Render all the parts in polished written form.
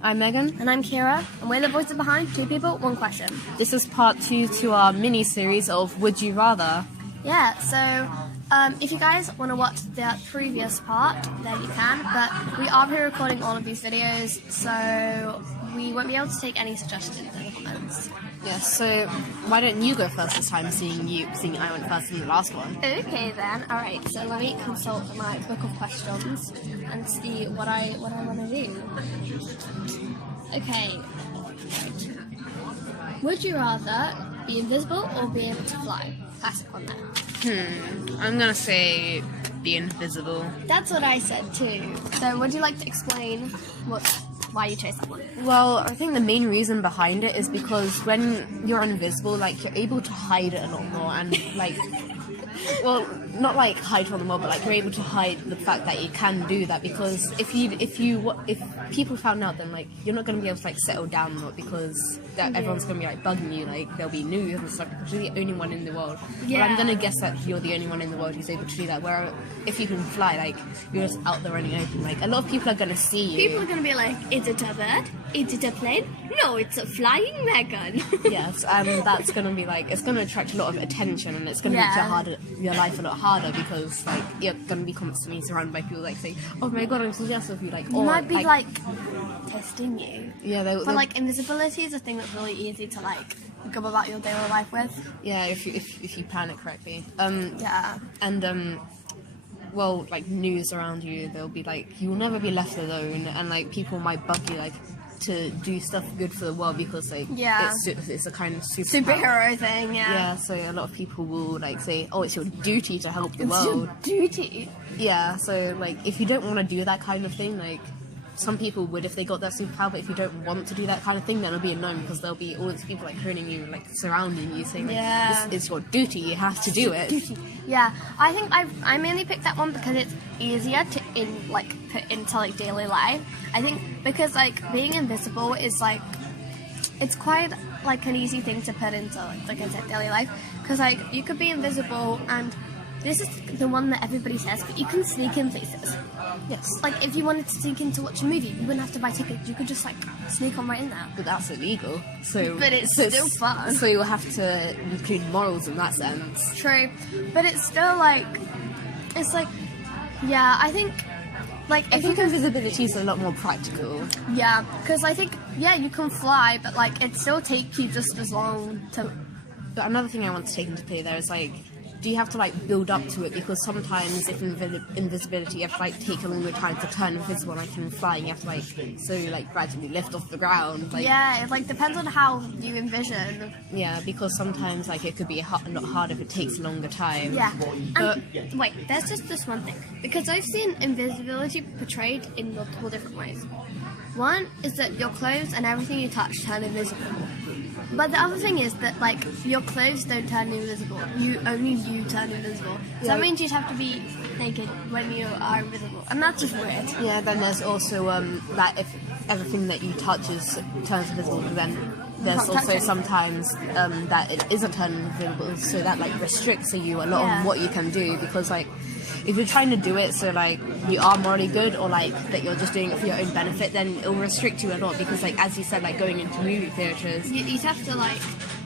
I'm Megan. And I'm Kira, and we're the voices behind Two People, One Question. This is part 2 to our mini-series of Would You Rather? Yeah, so if you guys want to watch the previous part, then you can, but we are pre-recording all of these videos, so we won't be able to take any suggestions in the comments. Yeah, so why don't you go first this time, seeing I went first in the last one? Okay then, alright, so let me consult my book of questions and see what I want to do. Okay. Would you rather be invisible or be able to fly? Classic one there. I'm gonna say be invisible. That's what I said too. So would you like to explain why you chose that one? Well, I think the main reason behind it is because when you're invisible, like, you're able to hide it a lot more and, like, well, not like hide from the mob, but like you're able to hide the fact that you can do that, because if people found out, then like you're not going to be able to like settle down a lot, because everyone's going to be like bugging you, like there'll be news and stuff because you're the only one in the world. Yeah. But I'm going to guess that you're the only one in the world who's able to do that, where if you can fly, like you're just out there running open, like a lot of people are going to see you. People are going to be like, is it a bird? Is it a plane? No, it's a flying Megan. Yes, and that's going to be like, it's going to attract a lot of attention, and it's going to make your life a lot harder, because like you're going to be constantly surrounded by people like saying, oh my god, I'm so jealous of you, like, You might be like testing you. Yeah, but like invisibility is a thing that's really easy to like go about your daily life with. Yeah, if you plan it correctly. Yeah. And well, like news around you, they'll be like, you'll never be left alone, and like people might bug you like to do stuff good for the world, because like it's a kind of superhero thing. Yeah, so a lot of people will like say, oh, it's your duty to help the world. It's your duty. Yeah, so like if you don't want to do that kind of thing, like some people would if they got that superpower, but if you don't want to do that kind of thing, then it'll be annoying, because there'll be all these people like honing you, like surrounding you, saying like, this is your duty, you have to do it. Yeah, I think I mainly picked that one because it's easier to put into like daily life. I think because like being invisible is like, it's quite like an easy thing to put into like I said, daily life, because like you could be invisible, and this is the one that everybody says, but you can sneak in places. Yes. Like if you wanted to sneak in to watch a movie, you wouldn't have to buy tickets. You could just like sneak on right in there. But that's illegal. But it's still fun. So you'll have to include morals in that sense. True. But it's still like, it's like, yeah, I think like I think invisibility is a lot more practical. Yeah, because I think you can fly, but like it still takes you just as long to. But another thing I want to take into play there is like, do you have to like build up to it? Because sometimes if invisibility, you have to like take a longer time to turn invisible, and like in flying you have to like gradually lift off the ground. Like, yeah, it like depends on how you envision. Yeah, because sometimes like it could be a lot harder if it takes a longer time. Yeah. Wait, there's just this one thing, because I've seen invisibility portrayed in multiple different ways. One is that your clothes and everything you touch turn invisible. But the other thing is that like your clothes don't turn invisible. Only you turn invisible. So that means you'd have to be naked when you are invisible, and that's just weird. Yeah. Then there's also that if everything that you touch turns invisible, then there's also sometimes that it isn't turning invisible, so that like restricts you a lot on what you can do, because like if you're trying to do it so like you are morally good, or like that you're just doing it for your own benefit, then it'll restrict you a lot, because like as you said, like going into movie theatres, you'd have to like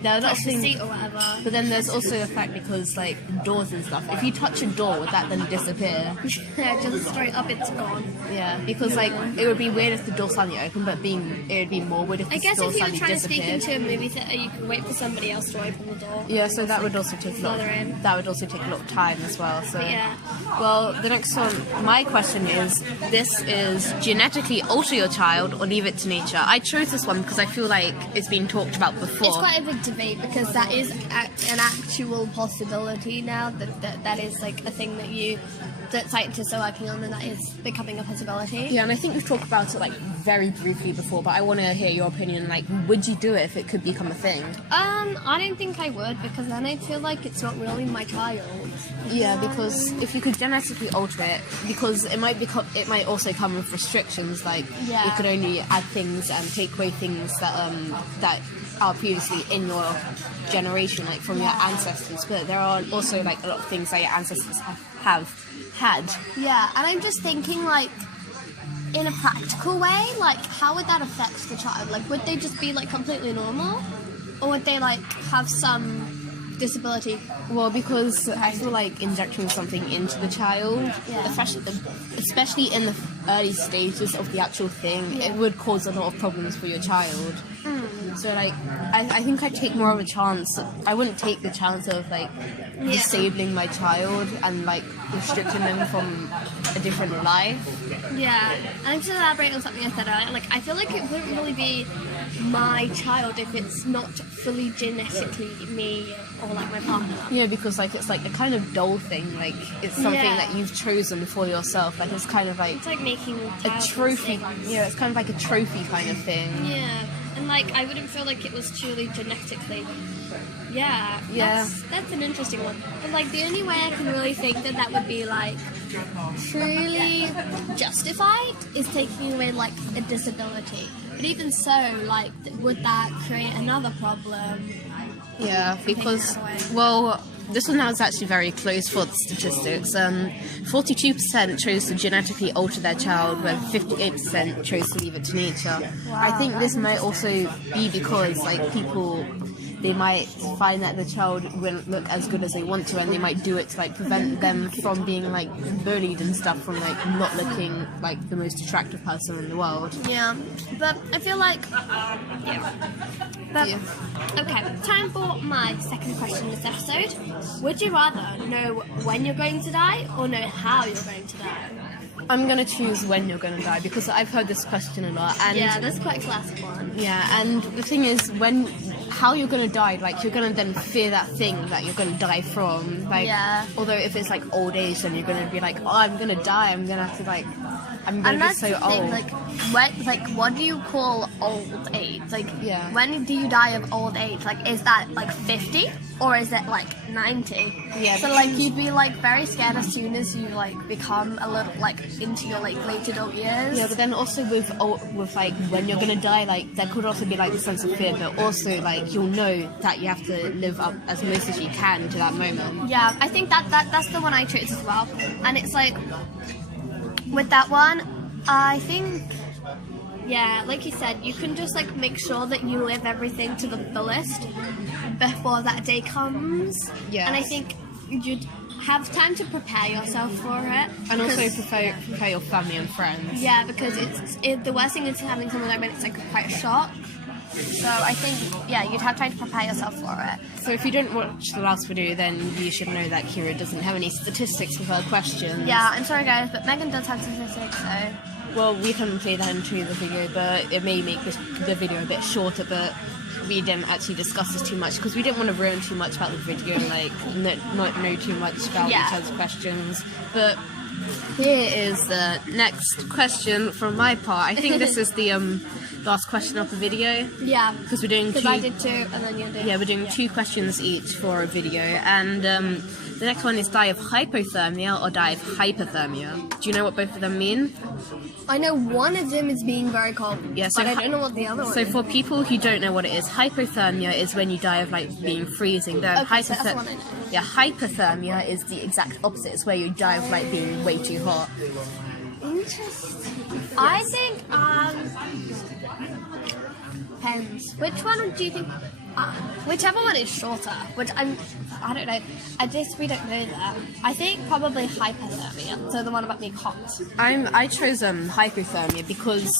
touch the seat or whatever. But then there's also the fact, because like doors and stuff, if you touch a door, would that then disappear? Yeah, just straight up it's gone. Yeah, because like it would be weird if the door suddenly opened, but it would be more weird if the door suddenly disappeared. I guess if you're trying to sneak into a movie theatre, you can wait for somebody else to open the door. Yeah, so that would also take a lot of time as well. So yeah. Well, the next one, my question is, this is genetically alter your child or leave it to nature. I chose this one because I feel like it's been talked about before. It's quite a big debate, because that is an actual possibility now, that is like a thing that scientists are working on, and that is becoming a possibility. Yeah, and I think we've talked about it like very briefly before, but I want to hear your opinion. Like, would you do it if it could become a thing? I don't think I would, because then I feel like it's not really my child. Yeah, because if you could genetically alter it, because it might also come with restrictions, like you could only add things and take away things that are previously in your generation, like from your ancestors. But there are also like a lot of things that your ancestors have had. Yeah, and I'm just thinking like in a practical way, like how would that affect the child? Like, would they just be like completely normal, or would they like have some disability? Well, because I feel like injecting something into the child, Yeah. especially in the early stages of the actual thing, it would cause a lot of problems for your child. So like, I think I'd take more of a chance. I wouldn't take the chance of like disabling my child and like restricting them from a different life. Yeah, and to elaborate on something I said earlier, like I feel like it wouldn't really be my child if it's not fully genetically me or like my partner. Yeah, because like it's like a kind of doll thing. Like it's something Yeah. that you've chosen for yourself. Like it's kind of like It's like making a trophy. Yeah, it's kind of like a trophy kind of thing. Yeah, and like I wouldn't feel like it was truly genetically. Yeah, Yeah. that's an interesting one. But like the only way I can really think that that would be like truly justified is taking away like a disability. But even so, like would that create another problem? Yeah, because, well, this one was actually very close for the statistics. 42% chose to genetically alter their child, where 58% chose to leave it to nature. I think this might also be because, like, people, they might find that the child wouldn't look as good as they want to, and they might do it to, like, prevent them from being, like, bullied and stuff, from, like, not looking like the most attractive person in the world. Yeah, but I feel like But okay, time for my second question this episode. Would you rather know when you're going to die or know how you're going to die? I'm gonna choose when you're gonna die, because I've heard this question a lot, and Yeah, that's quite a classic one. yeah, and the thing is, how you're gonna die, like you're gonna then fear that thing that you're gonna die from. Like, Yeah. although if it's like old age, then you're gonna be like, oh, I'm gonna die. I'm gonna have to like, I'm gonna And be that's so the thing, old. what do you call old age? Like, Yeah. when do you die of old age? Like, is that like 50 or is it like 90? Yeah, So like you'd be like very scared as soon as you like become a little like into your like late adult years. Yeah, but then also with like when you're gonna die, like there could also be like the sense of fear, but also like you'll know that you have to live up as most as you can to that moment. Yeah, I think that's the one I chose as well. And it's like with that one, I think yeah, like you said, you can just like make sure that you live everything to the fullest before that day comes. Yeah. And I think you'd have time to prepare yourself for it. And also because- prepare your family and friends. yeah, because the worst thing is having something like when it's like quite a shock. So I think yeah, you'd have time to prepare yourself for it. So if you didn't watch the last video, then you should know that Kira doesn't have any statistics with her questions. Yeah, I'm sorry guys, but Megan does have statistics, so Well, we can play that into the video, but it may make the video a bit shorter, but we didn't actually discuss this too much because we didn't want to ruin too much about the video and like not know too much about Yeah. each other's questions. But here is the next question from my part. I think this is the last question of the video, yeah. because we're doing Because I did two, and then you did. we're doing two questions each for a video, and the next one is die of hypothermia or die of hypothermia. Do you know what both of them mean? I know one of them is being very cold, Yeah, so but I don't know what the other one So is. for people who don't know what it is, hypothermia is when you die of like being freezing. Though Okay, so that's the one I know. yeah, hypothermia is the exact opposite. It's where you die of like being way too hot. Interesting. I think depends. Which one do you think? Whichever one is shorter. I don't know. We don't know that. I think probably hypothermia. So the one about being hot. I chose hypothermia because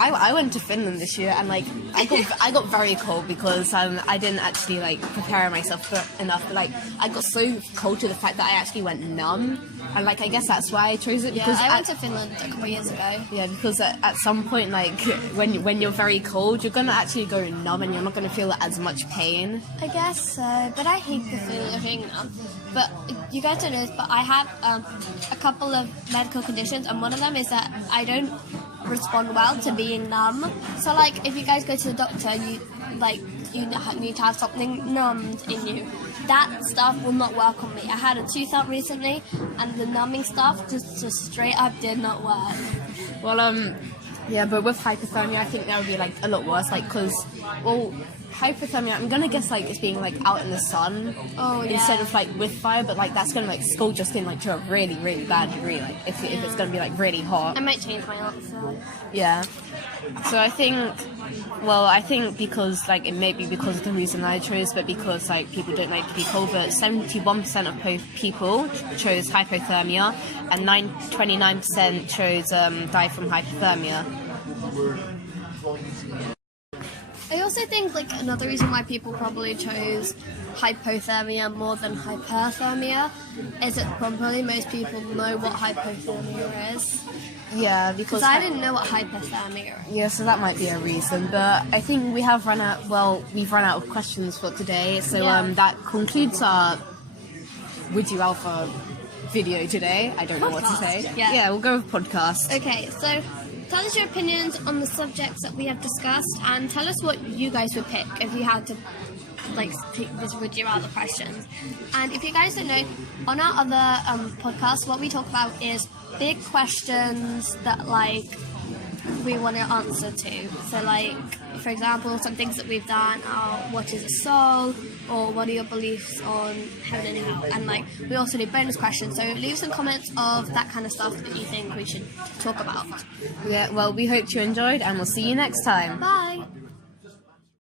I went to Finland this year, and like I got very cold because I didn't actually like prepare myself enough. But like I got so cold to the fact that I actually went numb, and like I guess that's why I chose it. Yeah, Because I went to Finland a couple of years ago. yeah, because at some point, like when you're very cold, you're gonna actually go numb, and you're not gonna feel as much pain. I guess so, but I hate the feeling of being numb. But you guys don't know this, but I have a couple of medical conditions, and one of them is that I don't respond well to being numb. So like if you guys go to the doctor, you need to have something numbed in you. That stuff will not work on me. I had a tooth out recently, and the numbing stuff just straight up did not work. Well, Yeah, but with hypothermia, I think that would be like a lot worse. Like, cause, well, hypothermia, I'm gonna guess like it's being like out in the sun instead of like with fire, but like that's gonna like scald your skin like to a really, really bad degree. Like if it's gonna be like really hot. I might change my answer. Yeah. So I think because like it may be because of the reason I chose, but because like people don't like to be cold, but 71% of people chose hypothermia, and 29% chose die from hypothermia. I also think like another reason why people probably chose hypothermia more than hyperthermia is that probably most people know what hypothermia is. Yeah, because I didn't know what hypothermia is. Yeah, so that might be a reason, but I think we've run out of questions for today, so that concludes our Would You Alpha video today. I don't know what to say. Yeah, we'll go with podcast. Okay, so tell us your opinions on the subjects that we have discussed, and tell us what you guys would pick if you had to like pick this Would You Rather questions. And if you guys don't know, on our other podcasts, what we talk about is big questions that like we want to answer to. So like, for example, some things that we've done are what is a soul, or what are your beliefs on heaven and hell, and like we also do bonus questions. So leave some comments of that kind of stuff that you think we should talk about. Yeah, well, we hope you enjoyed, and we'll see you next time. Bye.